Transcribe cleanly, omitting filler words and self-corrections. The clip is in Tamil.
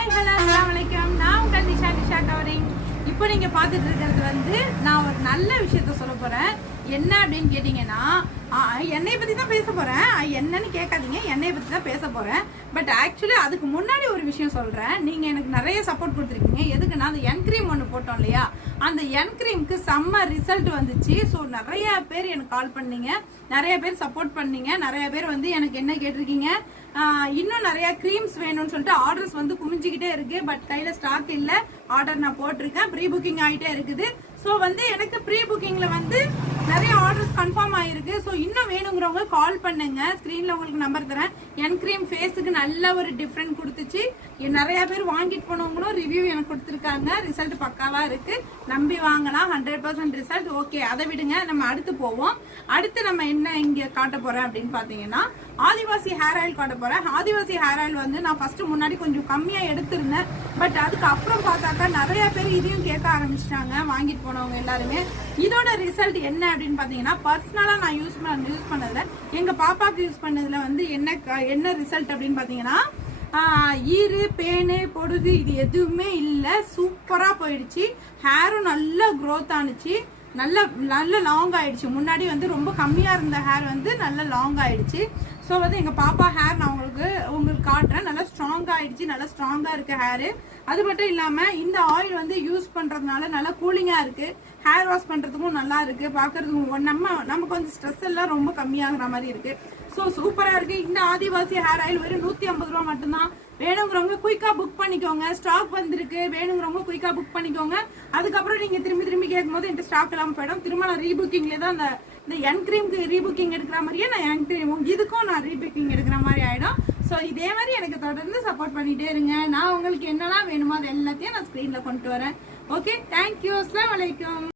ஹாய் ஹலோ அஸ்ஸலாமு அலைக்கும். நான் உங்கள் நிஷா கவரிங். இப்போ நீங்கள் பார்த்துட்டு இருக்கிறது வந்து நான் ஒரு நல்ல விஷயத்த சொல்ல போகிறேன். என்ன அப்படின்னு கேட்டிங்கன்னா, என்னை பற்றி தான் பேச போகிறேன். என்னன்னு கேட்காதீங்க, என்னை பற்றி தான் பேச போகிறேன். பட் ஆக்சுவலி அதுக்கு முன்னாடி ஒரு விஷயம் சொல்கிறேன். நீங்கள் எனக்கு நிறைய சப்போர்ட் கொடுத்துருக்கீங்க. எதுக்குன்னா அந்த என்க்ரீம் ஒன்று போட்டோம் இல்லையா, அந்த என்க்ரீம்க்கு செம்ம ரிசல்ட் வந்துச்சு. ஸோ நிறைய பேர் எனக்கு கால் பண்ணீங்க, நிறைய பேர் சப்போர்ட் பண்ணீங்க, நிறைய பேர் வந்து எனக்கு என்ன கேட்டிருக்கீங்க, இன்னும் நிறைய க்ரீம்ஸ் வேணும்னு சொல்லிட்டு ஆர்டர்ஸ் வந்து குமிஞ்சிக்கிட்டே இருக்கு. பட் கையில் ஸ்டாக் இல்லை. ஆர்டர் நான் போட்டிருக்கேன், ப்ரீ புக்கிங் ஆகிட்டே இருக்குது. ஸோ வந்து எனக்கு ப்ரீ புக்கிங்கில் வந்து நிறைய ஆர்டர்ஸ் கன்ஃபார்ம் ஆகிருக்கு. ஸோ இன்னும் வேணுங்கிறவங்க கால் பண்ணுங்க. ஸ்க்ரீனில் உங்களுக்கு நம்பர் தரேன். என்க்ரீம் ஃபேஸுக்கு நல்ல ஒரு டிஃப்ரெண்ட் கொடுத்துச்சு. நிறைய பேர் வாங்கிட்டு போனவங்களும் ரிவ்யூ எனக்கு கொடுத்துருக்காங்க. ரிசல்ட் பக்காவாக இருக்கு, நம்பி வாங்கலாம். 100% ரிசல்ட். ஓகே, அதை விடுங்க, நம்ம அடுத்து போவோம். அடுத்து நம்ம என்ன இங்கே காட்ட போறேன் அப்படின்னு பார்த்தீங்கன்னா, ஆதிவாசி ஹேர் ஆயில் காட்ட போறேன். ஆதிவாசி ஹேர் ஆயில் வந்து நான் ஃபர்ஸ்ட் முன்னாடி கொஞ்சம் கம்மியாக எடுத்திருந்தேன். பட் அதுக்கு அப்புறம் பார்த்தாக்கா நிறைய பேர் இதையும் கேட்க ஆரம்பிச்சிட்டாங்க, வாங்கிட்டு போனவங்க எல்லாருமே. இதோட ரிசல்ட் என்ன அப்படின்னு பார்த்தீங்கன்னா, பர்சனலாக நான் யூஸ் பண்ணதில் எங்கள் பாப்பாவுக்கு யூஸ் பண்ணதில் வந்து என்ன ரிசல்ட் அப்படின்னு பார்த்தீங்கன்னா, ஈரு பேனு பொடுகு இது எதுவுமே இல்லை. சூப்பராக போயிடுச்சு. ஹேரும் நல்லா க்ரோத் ஆனிச்சு, நல்ல லாங் ஆயிடுச்சு. முன்னாடி வந்து ரொம்ப கம்மியாக இருந்த ஹேர் வந்து நல்ல லாங் ஆயிடுச்சு. ஸோ வந்து எங்கள் பாப்பா ஹேர் நான் உங்களுக்கு காட்டுறேன். நல்லா ஸ்ட்ராங்காக ஆயிடுச்சு, நல்லா ஸ்ட்ராங்காக இருக்கு ஹேரு. அது மட்டும் இல்லாமல் இந்த ஆயில் வந்து யூஸ் பண்ணுறதுனால நல்லா கூலிங்காக இருக்கு. ஹேர் வாஷ் பண்ணுறதுக்கும் நல்லா இருக்கு, பார்க்கறதுக்கும் நமக்கு வந்து ஸ்ட்ரெஸ் எல்லாம் ரொம்ப கம்மியாகிற மாதிரி இருக்கு. ஸோ சூப்பராக இருக்கு. இந்த ஆதிவாசி ஹேர் ஆயில் வெறும் 150 ரூபா மட்டும்தான். வேணுங்கிறவங்க குயிக்காக புக் பண்ணிக்கோங்க. ஸ்டாக் வந்திருக்கு, வேணுங்கிறவங்க குயிக்காக புக் பண்ணிக்கோங்க. அதுக்கப்புறம் நீங்கள் திரும்பி கேட்கும்போது என்கிட்ட ஸ்டாக் இல்லாமல் போயிடும். திரும்ப நான் ரீபுக்கிங்லேயே தான் இந்த என்க்ரீம்க்கு ரீபுக்கிங் எடுக்கிற மாதிரியே நான் என்க்ரீமும் இதுக்கும் நான் ரீபுக்கிங் எடுக்கிற மாதிரி ஆகிடும். ஸோ இதே மாதிரி எனக்கு தொடர்ந்து சப்போர்ட் பண்ணிகிட்டே இருங்க. நான் உங்களுக்கு என்னெல்லாம் வேணுமோ அது எல்லாத்தையும் நான் ஸ்க்ரீனில் கொண்டு வரேன். Okay, thank you. அஸ்ஸலாமு அலைக்கும்.